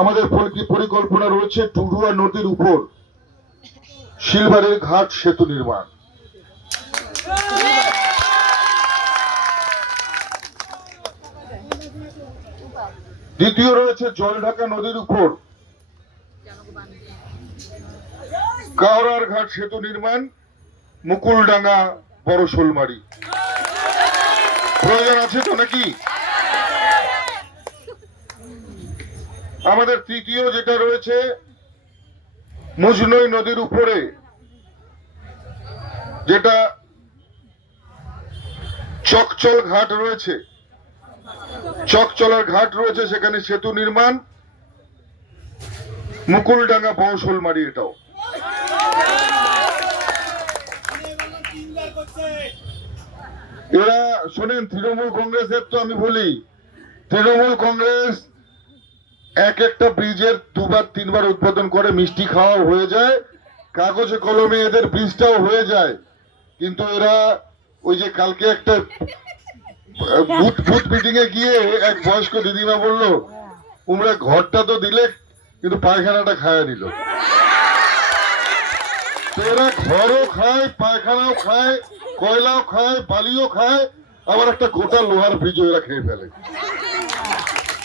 আমাদের পরিকল্পনা রয়েছে টুডুয়া নদীর উপর শিলবাড়ির ঘাট সেতু নির্মাণ। দ্বিতীয় রয়েছে জলঢাকা নদীর উপর কাওড়ার ঘাট সেতু নির্মাণ, মুকুলডাঙ্গা বড়শোলমারি। প্রয়োজন আছে তো নাকি? আমাদের তৃতীয় যেটা রয়েছে মুজনই নদীর উপরে যেটা চকচল ঘাট রয়েছে, চকচলার ঘাট রয়েছে, সেখানে সেতু নির্মাণ, মুকুলডাঙ্গা বড়শোলমারি। এটাও এরা শোনেন, তৃণমূল কংগ্রেসের তো আমি বলি, তৃণমূল কংগ্রেস এক একটা ব্রিজের দুবার তিনবার উদ্বোধন করে, মিষ্টি খাওয়া হয়ে যায়, কাগজে কলমে এদের ব্রিজটাও হয়ে যায়, কিন্তু এরা ওই যে কালকে একটা বুথ মিটিং এ গিয়ে এক বয়স্ক দিদিমা বললো, তোমরা ঘরটা তো দিলে কিন্তু পায়খানাটা খায় দিল। এরা ঘরও খায়, পায়খানাও খায়, কয়লাও খায়, বালিও খায়, আবার একটা গোটা লোহার ব্রিজও এরা খেয়ে ফেলে।